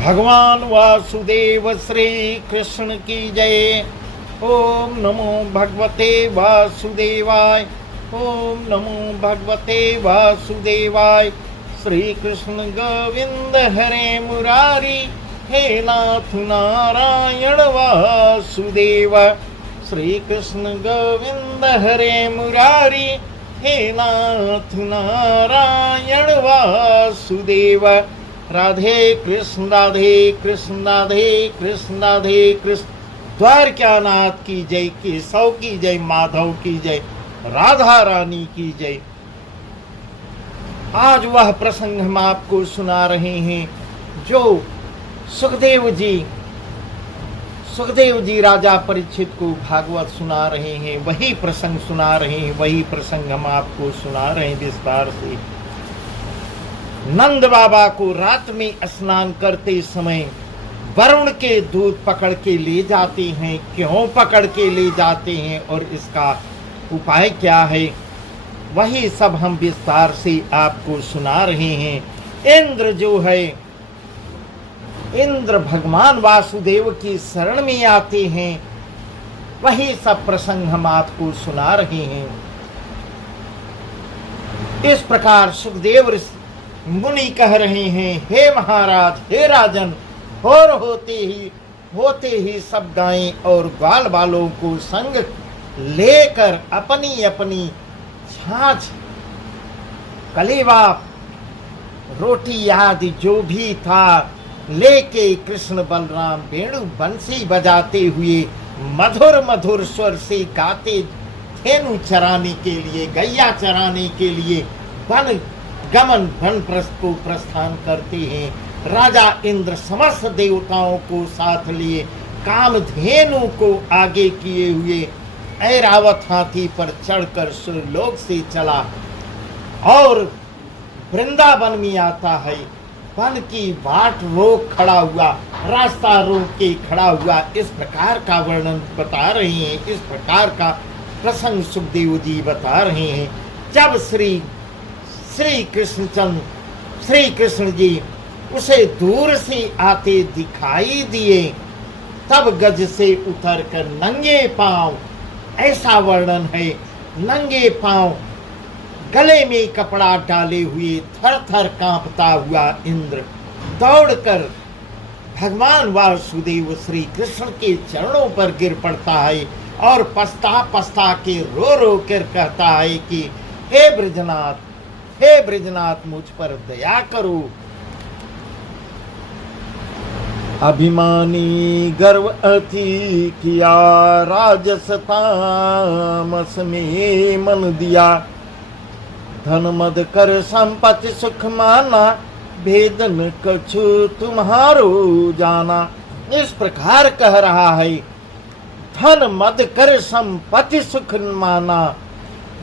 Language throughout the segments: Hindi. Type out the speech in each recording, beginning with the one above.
भगवान वासुदेव श्री कृष्ण की जय। ओम नमो भगवते वासुदेवाय। ओम नमो भगवते वासुदेवाय। श्री कृष्ण गोविंद हरे मुरारी, हे नाथ नारायण वासुदेव। श्री कृष्ण गोविंद हरे मुरारी, हे नाथ नारायण वासुदेव। राधे कृष्ण राधे कृष्ण राधे कृष्ण राधे कृष्ण। द्वारकानाथ की जय, केशव की जय, माधव की जय, राधा रानी की जय। आज वह प्रसंग हम आपको सुना रहे हैं जो सुखदेव जी राजा परीक्षित को भागवत सुना रहे हैं, वही प्रसंग सुना रहे हैं, वही प्रसंग हम आपको सुना रहे हैं विस्तार से। नंद बाबा को रात में स्नान करते समय वरुण के दूध पकड़ के ले जाते हैं। क्यों पकड़ के ले जाते हैं और इसका उपाय क्या है, वही सब हम विस्तार से आपको सुना रहे हैं। इंद्र जो है, इंद्र भगवान वासुदेव की शरण में आते हैं, वही सब प्रसंग हम आपको सुना रहे हैं। इस प्रकार सुखदेव मुनि कह रहे हैं, हे महाराज, हे राजन, भोर होते ही सब गायें और ग्वाल बालों को संग लेकर अपनी अपनी छाछ, कलेवा, रोटी आदि जो भी था लेके कृष्ण बलराम वेणु बंसी बजाते हुए मधुर मधुर स्वर से गाते धेनु चराने के लिए, गैया चराने के लिए वन को प्रस्थान करते हैं। राजा इंद्र समस्त देवताओं को साथ लिए कामधेनु को आगे किए हुए ऐरावत हाथी पर चढ़कर सुरलोक से चला और वृंदावन में आता है। वन की बाट रोक खड़ा हुआ, रास्ता रोक के खड़ा हुआ। इस प्रकार का वर्णन बता रहे हैं, इस प्रकार का प्रसंग सुखदेव जी बता रहे हैं। जब श्री कृष्ण जी उसे दूर से आते दिखाई दिए, तब गज से उतरकर नंगे पांव, ऐसा वर्णन है, नंगे पांव, गले में कपड़ा डाले हुए, थर थर कांपता हुआ इंद्र दौड़कर भगवान वासुदेव श्री कृष्ण के चरणों पर गिर पड़ता है और पछता के रो कर कहता है कि हे ब्रजनाथ, मुझ पर दया करो। अभिमानी गर्व अति किया, राजस तामस में मन दिया, धन मद कर संपत्ति सुख माना, भेदन कछु तुम्हारो जाना। इस प्रकार कह रहा है, धन मद कर संपत्ति सुख माना,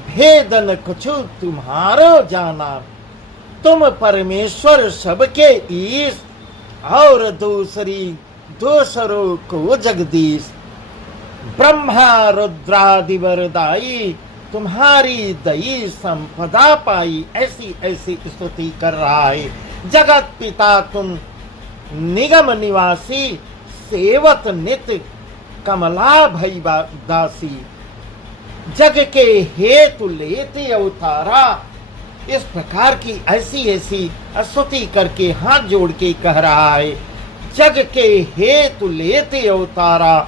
भेदन कछु तुम्हारो जाना। तुम परमेश्वर सबके ईश और दूसरों को जगदीश। ब्रह्मा रुद्रादि वरदाई, तुम्हारी दई संपदा पाई। ऐसी स्तुति कर रहा है। जगत पिता तुम निगम निवासी, सेवत नित कमला भई दासी। जग के हेतु लेते अवतारा। इस प्रकार की ऐसी स्तुति करके हाथ जोड़ के कह रहा है, जग के हेतु लेते अवतारा,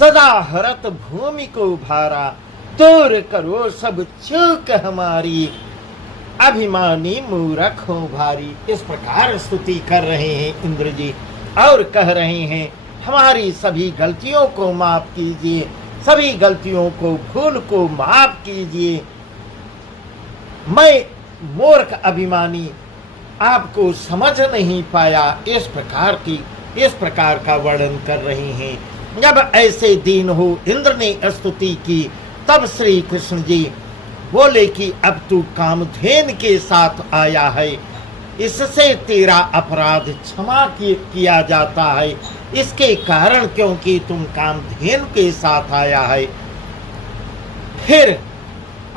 सदा हरत भूमि को भारा, दूर करो सब चूक हमारी, अभिमानी मूर्ख हो भारी। इस प्रकार स्तुति कर रहे हैं इंद्र जी और कह रहे हैं, हमारी सभी गलतियों को माफ कीजिए, सभी गलतियों को, भूल को माफ कीजिए। मैं मूर्ख अभिमानी आपको समझ नहीं पाया। इस प्रकार का वर्णन कर रहे हैं। जब ऐसे दीन हो इंद्र ने स्तुति की, तब श्री कृष्ण जी बोले कि अब तू कामधेन के साथ आया है, इससे तेरा अपराध क्षमा किया जाता है। इसके कारण क्योंकि तुम कामधेन के साथ आया है, फिर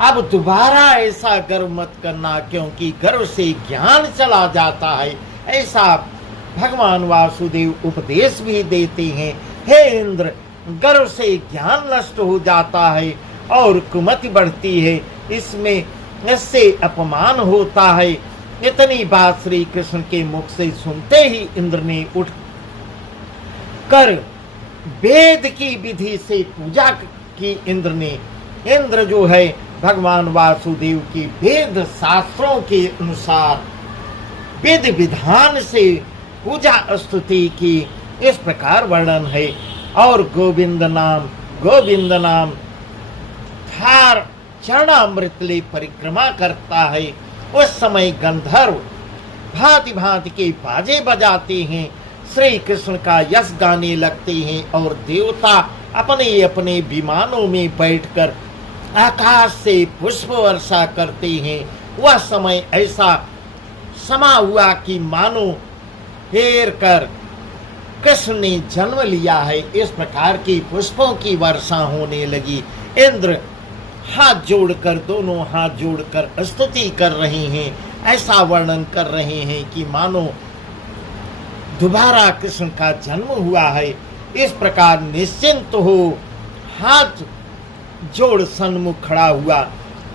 अब दोबारा ऐसा गर्व मत करना, क्योंकि गर्व से ज्ञान चला जाता है। ऐसा भगवान वासुदेव उपदेश भी देते हैं, हे इंद्र, गर्व से ज्ञान नष्ट हो जाता है और कुमति बढ़ती है, इससे अपमान होता है। इतनी बात श्री कृष्ण के मुख से सुनते ही इंद्र ने उठ कर वेद की विधि से पूजा की। इंद्र जो है भगवान वासुदेव की वेद शास्त्रों के अनुसार विधि विधान से पूजा स्तुति की। इस प्रकार वर्णन है। और गोविंद नाम थार चरणामृत ले परिक्रमा करता है। उस समय गंधर्व भांति भांति के बाजे बजाते हैं, श्री कृष्ण का यश गाने लगते हैं और देवता अपने अपने विमानों में बैठकर आकाश से पुष्प वर्षा करते हैं। वह समय ऐसा समा हुआ कि मानो फेर कर कृष्ण ने जन्म लिया है। इस प्रकार की पुष्पों की वर्षा होने लगी। इंद्र दोनों हाथ जोड़कर स्तुति कर रहे हैं। ऐसा वर्णन कर रहे हैं कि मानो दोबारा कृष्ण का जन्म हुआ है। इस प्रकार निश्चिंत हो हाथ जोड़ सन्मुख खड़ा हुआ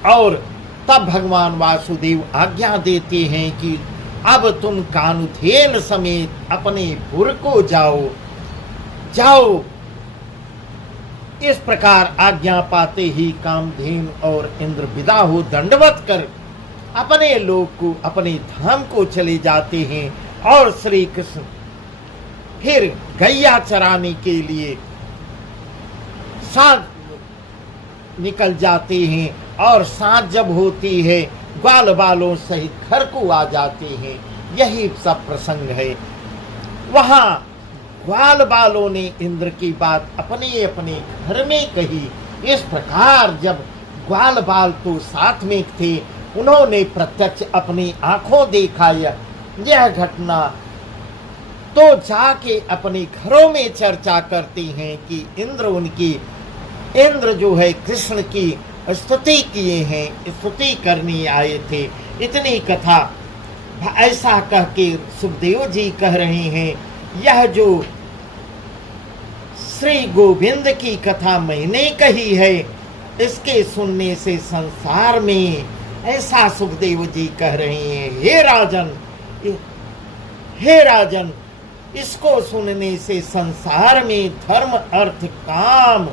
और तब भगवान वासुदेव आज्ञा देते हैं कि अब तुम कानुथेन समेत अपने पुर को जाओ। इस प्रकार आज्ञा पाते ही कामधेनु और इंद्र विदा हो दंडवत कर अपने लोक को, अपने धाम को चले जाते हैं। और श्री कृष्ण फिर गैया चराने के लिए साथ निकल जाते हैं और सांझ जब होती है ग्वाल बालों सहित घर को आ जाते हैं। यही सब प्रसंग है। वहां ग्वाल बालों ने इंद्र की बात अपने अपने घर में कही। इस प्रकार जब ग्वाल बाल तो साथ में थे, उन्होंने प्रत्यक्ष अपनी आंखों देखा यह घटना, तो जाके अपने घरों में चर्चा करती हैं कि इंद्र जो है कृष्ण की स्तुति किए हैं, स्तुति करने आए थे। इतनी कथा ऐसा कह के सुखदेव जी कह रहे हैं, यह जो श्री गोविंद की कथा मैंने कही है, इसके सुनने से संसार में, ऐसा सुखदेव जी कह रहे हैं, हे राजन, इसको सुनने से संसार में धर्म अर्थ काम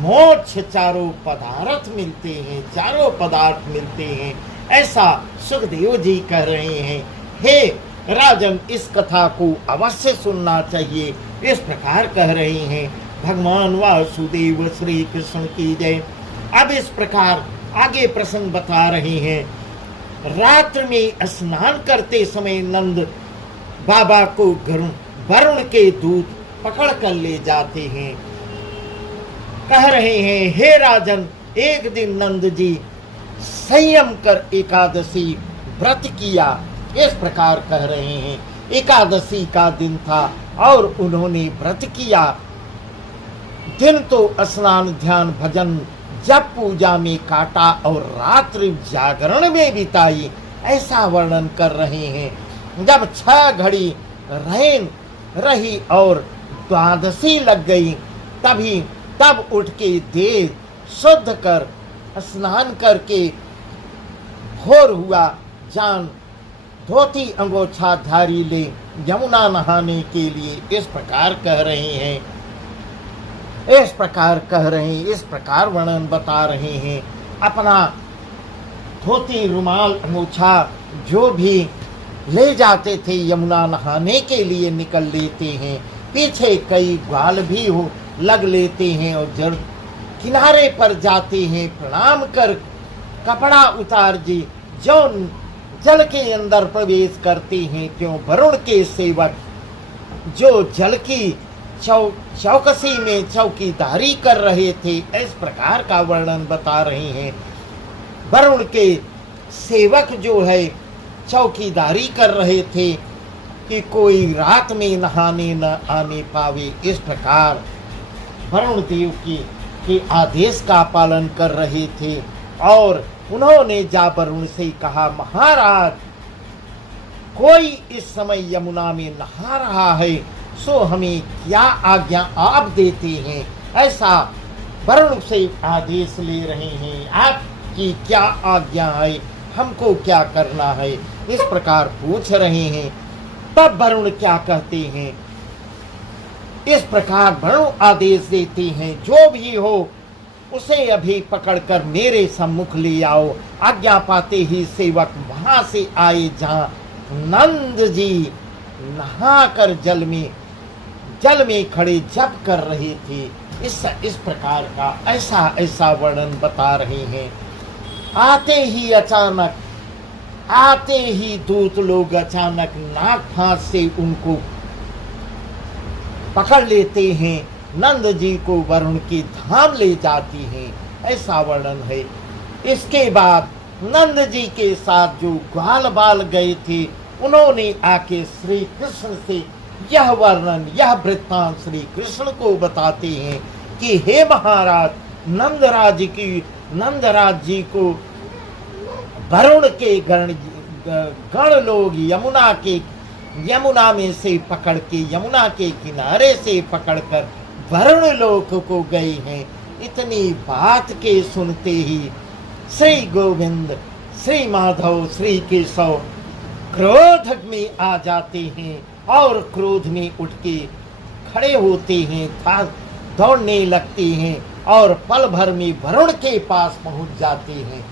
मोक्ष चारों पदार्थ मिलते हैं। ऐसा सुखदेव जी कह रहे हैं। हे राजन, इस कथा को अवश्य सुनना चाहिए। इस प्रकार कह रहे हैं। भगवान वासुदेव श्री कृष्ण की जय। अब इस प्रकार आगे प्रसंग बता रहे हैं। रात्र में स्नान करते समय नंद बाबा को वरुण के दूत पकड़ कर ले जाते हैं। कह रहे हैं, हे राजन, एक दिन नंद जी संयम कर एकादशी व्रत किया। इस प्रकार कह रहे हैं। एकादशी का दिन था और उन्होंने व्रत किया। दिन तो स्नान ध्यान भजन जप पूजा में काटा और रात्रि जागरण में बिताई। ऐसा वर्णन कर रहे हैं। जब 6 घड़ी रहन रही और द्वादशी लग गई, तब उठ के देह शुद्ध कर स्नान करके भोर हुआ, जान धोती अंगोछा धारी ले यमुना नहाने के लिए। इस प्रकार कह रहे हैं। इस प्रकार वर्णन बता रहे हैं। अपना धोती रुमाल अंगोछा जो भी ले जाते थे यमुना नहाने के लिए निकल लेते हैं। पीछे कई ग्वाल भी लग लेते हैं और किनारे पर जाते हैं। प्रणाम कर कपड़ा उतार जी जो जल के अंदर प्रवेश करते हैं, क्यों वरुण के सेवक जो जल की चौकसी में चौकीदारी कर रहे थे। इस प्रकार का वर्णन बता रहे हैं। वरुण के सेवक जो है चौकीदारी कर रहे थे कि कोई रात में नहाने न आने पावे। इस प्रकार वरुण देव के आदेश का पालन कर रहे थे और उन्होंने जा वरुण से कहा, महाराज कोई इस समय यमुना में नहा रहा है, सो हमें क्या आज्ञा आप देते हैं? ऐसा वरुण से आदेश ले रहे हैं, आपकी क्या आज्ञा है, हमको क्या करना है, इस प्रकार पूछ रहे हैं। तब वरुण क्या कहते हैं? इस प्रकार वरुण आदेश देते हैं, जो भी हो उसे अभी पकड़कर मेरे सम्मुख ले आओ। आज्ञा पाते ही सेवक वहां से आए जहां नंद जी नहाकर जल में खड़े जप कर रहे थे। इस प्रकार का ऐसा वर्णन बता रहे हैं। आते ही दूत लोग अचानक नाक फांस से उनको पकड़ लेते हैं, नंद जी को वरुण की धाम ले जाती हैं, ऐसा वर्णन है। इसके बाद नंद जी के साथ जो ग्वाल बाल गए थे, उन्होंने आके श्री कृष्ण से यह वर्णन, यह वृत्तांत श्री कृष्ण को बताते हैं कि हे महाराज, नंदराज जी को वरुण के गण लोग यमुना में से पकड़ के, यमुना के किनारे से पकड़कर वरुण लोक को गए हैं। इतनी बात के सुनते ही श्री गोविंद, श्री माधव, श्री केशव क्रोध में आ जाते हैं और क्रोध में उठ के खड़े होते हैं, दौड़ने लगते हैं और पल भर में वरुण के पास पहुंच जाते हैं।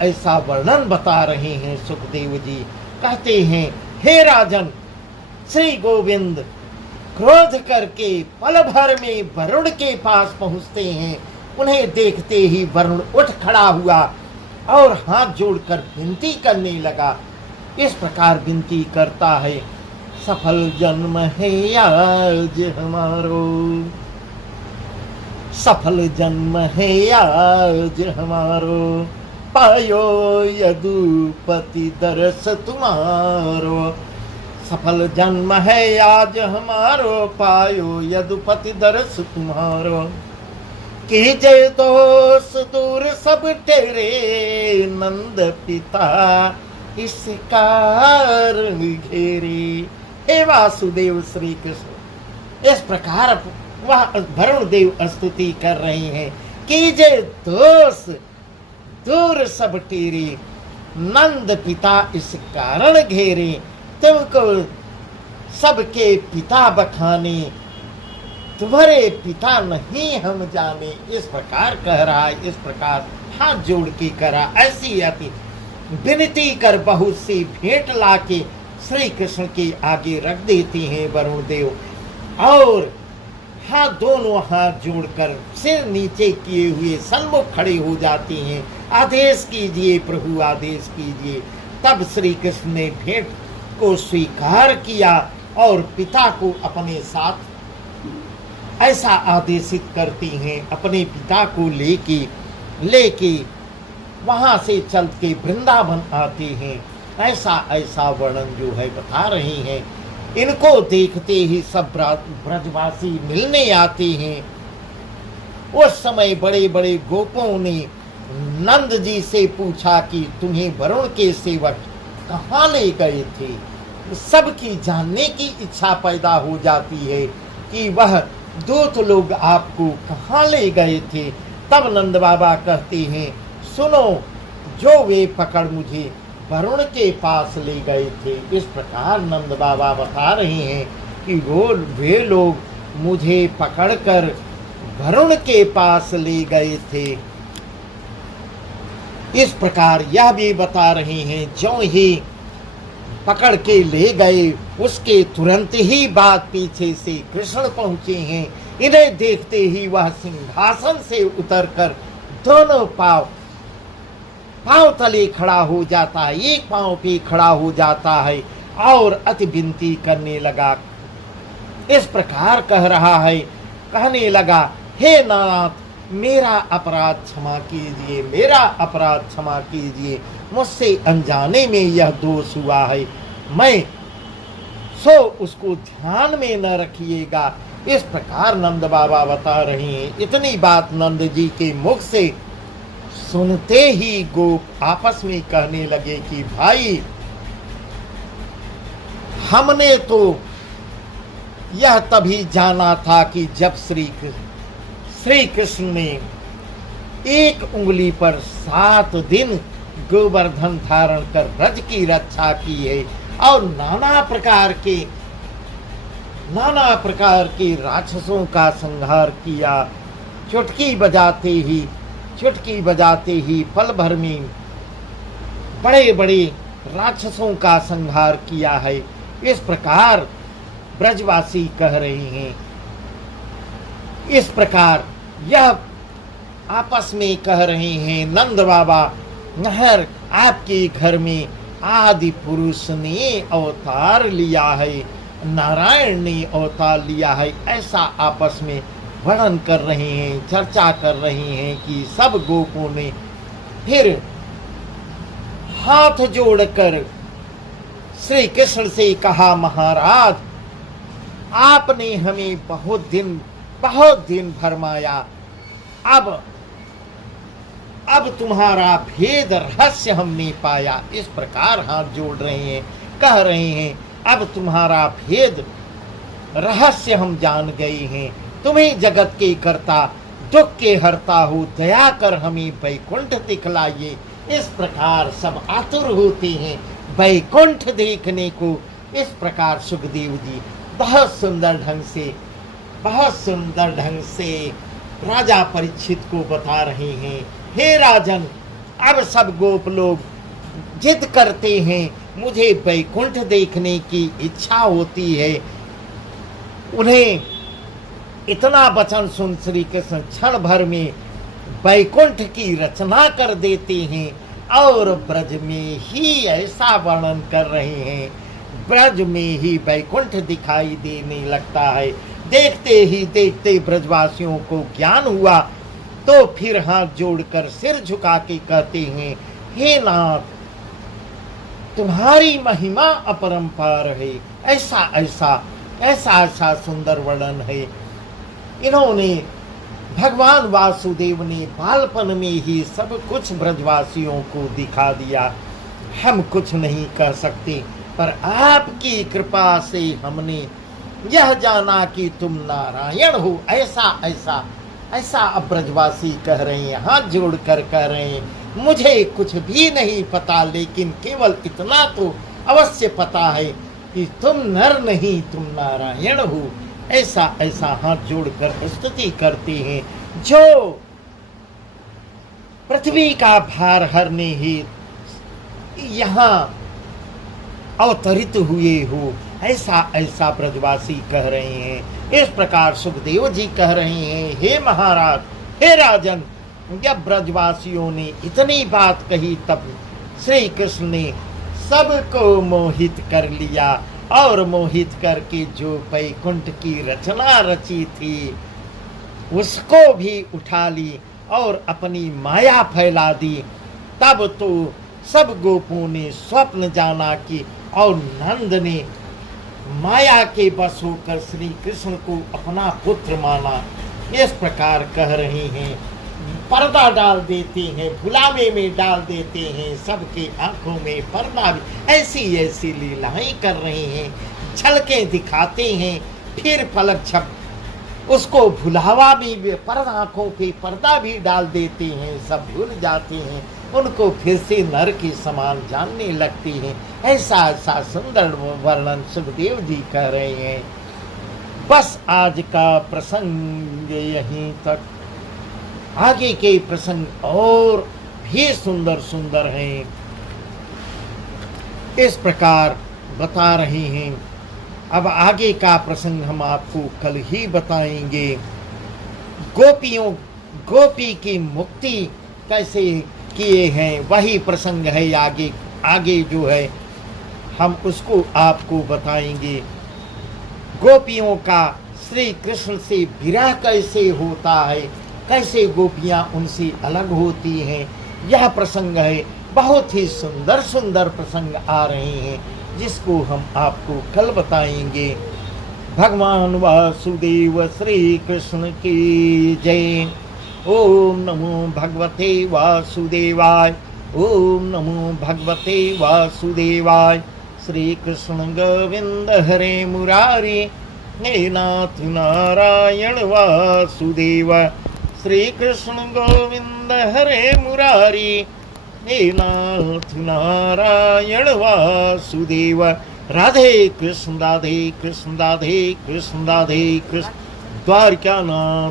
ऐसा वर्णन बता रहे हैं सुखदेव जी। कहते हैं, हे राजन, श्री गोविंद क्रोध करके पल भर में वरुण के पास पहुंचते हैं। उन्हें देखते ही वरुण उठ खड़ा हुआ और हाथ जोड़कर विनती करने लगा। इस प्रकार विनती करता है, सफल जन्म है आज हमारो, सफल जन्म है आज हमारो, पायो यदुपति दरस तुम्हारो। सफल जन्म है आज हमारो, पायो यदुपति दरस तुम्हारो। कीजे दोष दूर सब तेरे, नंद पिता इस कारण घेरे। हे वासुदेव श्री कृष्ण, इस प्रकार वह वरुण देव स्तुति कर रहे हैं। कीजे दोष दूर सब तेरे, नंद पिता इस कारण घेरे। तुमको सबके पिता बखाने, तुम्हारे पिता नहीं हम जाने। इस प्रकार कह रहा है, इस प्रकार हाथ जोड़ के करा। ऐसी अति विनती कर बहुत सी भेंट लाके श्री कृष्ण के आगे रख देते हैं वरुण देव, और दोनों हाथ जोड़कर सिर नीचे किए हुए सन्मुख खड़े हो जाते हैं। आदेश कीजिए प्रभु, आदेश कीजिए। तब श्री कृष्ण ने भेंट को स्वीकार किया और पिता को अपने साथ ऐसा आदेशित करती हैं, अपने पिता को लेके वहां से चल के वृंदावन आते हैं। ऐसा वर्णन जो है बता रहे हैं। इनको देखते ही सब ब्रजवासी मिलने आते हैं। उस समय बड़े बड़े गोपों ने नंद जी से पूछा कि तुम्हें वरुण के सेवक कहाँ ले गए थे। सबकी जानने की इच्छा पैदा हो जाती है कि वह दूत लोग आपको कहाँ ले गए थे। तब नंद बाबा कहते हैं, सुनो, जो वे पकड़ मुझे वरुण के पास ले गए थे। इस प्रकार नंद बाबा बता रहे हैं कि वे लोग मुझे पकड़कर वरुण के पास ले गए थे। इस प्रकार यह भी बता रहे हैं, जो ही पकड़ के ले गए उसके तुरंत ही बाद पीछे से कृष्ण पहुंचे हैं। इन्हें देखते ही वह सिंहासन से उतरकर दोनों पांव तले खड़ा हो जाता है, एक पांव पे खड़ा हो जाता है और अति विनती करने लगा। इस प्रकार कह रहा है, कहने लगा, हे नाथ, मेरा अपराध क्षमा कीजिए, मेरा अपराध क्षमा कीजिए। मुझसे अनजाने में यह दोष हुआ है, मैं सो उसको ध्यान में न रखिएगा। इस प्रकार नंद बाबा बता रहे हैं। इतनी बात नंद जी के मुख से सुनते ही गोप आपस में कहने लगे कि भाई, हमने तो यह तभी जाना था कि जब श्री कृष्ण ने एक उंगली पर 7 दिन गोवर्धन धारण कर ब्रज की रक्षा की है और नाना प्रकार के राक्षसों का संहार किया। चुटकी बजाते ही पल भर में बड़े बड़े राक्षसों का संहार किया है। इस प्रकार ब्रजवासी कह रहे हैं। इस प्रकार यह आपस में कह रहे हैं। नंद बाबा, नहर आपके घर में आदि पुरुष ने अवतार लिया है, नारायण ने अवतार लिया है, ऐसा आपस में वर्णन कर रहे हैं, चर्चा कर रहे हैं कि सब गोपों ने फिर हाथ जोड़कर श्री कृष्ण से कहा, महाराज, आपने हमें बहुत दिन भरमाया, अब तुम्हारा भेद रहस्य हमने पाया। इस प्रकार हाथ जोड़ रहे हैं, कह रहे हैं, अब तुम्हारा भेद रहस्य हम जान गए हैं। तुम्हें जगत के कर्ता, दुख के हरता हो, दया कर हमें वैकुंठ दिखलाइए। इस प्रकार सब आतुर होते हैं वैकुंठ देखने को। इस प्रकार सुखदेव जी बहुत सुंदर ढंग से राजा परीक्षित को बता रहे हैं, हे राजन, अब सब गोप लोग जिद करते हैं, मुझे वैकुंठ देखने की इच्छा होती है। उन्हें इतना वचन सुन श्री कृष्ण क्षण भर में वैकुंठ की रचना कर देते हैं और ब्रज में ही ऐसा वर्णन कर रहे हैं, ब्रज में ही वैकुंठ दिखाई देने लगता है। देखते ही देखते ब्रजवासियों को ज्ञान हुआ तो फिर हाथ जोड़कर सिर झुका के कहते हैं, हे नाथ, तुम्हारी महिमा अपरंपार है। ऐसा सुंदर वर्णन है। इन्होंने भगवान वासुदेव ने बालपन में ही सब कुछ ब्रजवासियों को दिखा दिया। हम कुछ नहीं कह सकते, पर आपकी कृपा से हमने यह जाना कि तुम नारायण हो। ऐसा अब ब्रजवासी कह रहे हैं, हाथ जोड़कर कह रहे हैं, मुझे कुछ भी नहीं पता, लेकिन केवल इतना तो अवश्य पता है कि तुम नर नहीं, तुम नारायण हो। ऐसा हाथ जोड़कर स्तुति करते हैं। जो पृथ्वी का भार हरने ही यहाँ अवतरित हुए हो, ऐसा ब्रजवासी कह रहे हैं। इस प्रकार सुखदेव जी कह रहे हैं, हे महाराज, हे राजन, जब ब्रजवासियों ने इतनी बात कही तब श्री कृष्ण ने सबको मोहित कर लिया और मोहित करके जो वैकुंठ की रचना रची थी उसको भी उठा ली और अपनी माया फैला दी। तब तो सब गोपों ने स्वप्न जाना कि और नंद ने माया के बस होकर श्री कृष्ण को अपना पुत्र माना। इस प्रकार कह रहे हैं, पर्दा डाल देते हैं, भुलावे में डाल देते हैं, सबके आंखों में पर्दा भी। ऐसी लीलाएं कर रहे हैं, झलकें दिखाते हैं, फिर पलक झप उसको भुलावा भी, पर्दा आंखों पे पर्दा भी डाल देते हैं, सब भूल जाते हैं, उनको फिर से नर के समान जानने लगते हैं। ऐसा सुंदर वर्णन सुखदेव जी कह रहे हैं। बस आज का प्रसंग यहीं तक, आगे के प्रसंग और भी सुंदर हैं। इस प्रकार बता रहे हैं। अब आगे का प्रसंग हम आपको कल ही बताएंगे। गोपी की मुक्ति कैसे किए हैं वही प्रसंग है। आगे जो है हम उसको आपको बताएंगे। गोपियों का श्री कृष्ण से विरह कैसे होता है, कैसे गोपियां उनसे अलग होती हैं, यह प्रसंग है। बहुत ही सुंदर प्रसंग आ रहे हैं जिसको हम आपको कल बताएंगे। भगवान वासुदेव श्री कृष्ण की जय। ओम नमो भगवते वासुदेवाय। ओम नमो भगवते वासुदेवाय। श्री कृष्ण गोविंद हरे मुरारी, हे नाथ नारायण वासुदेव। श्री कृष्ण गोविंद हरे मुरारी, हे नाथ नारायण वासुदेव। राधे कृष्ण राधे कृष्ण राधे कृष्ण राधे कृष्ण। द्वारका नाथ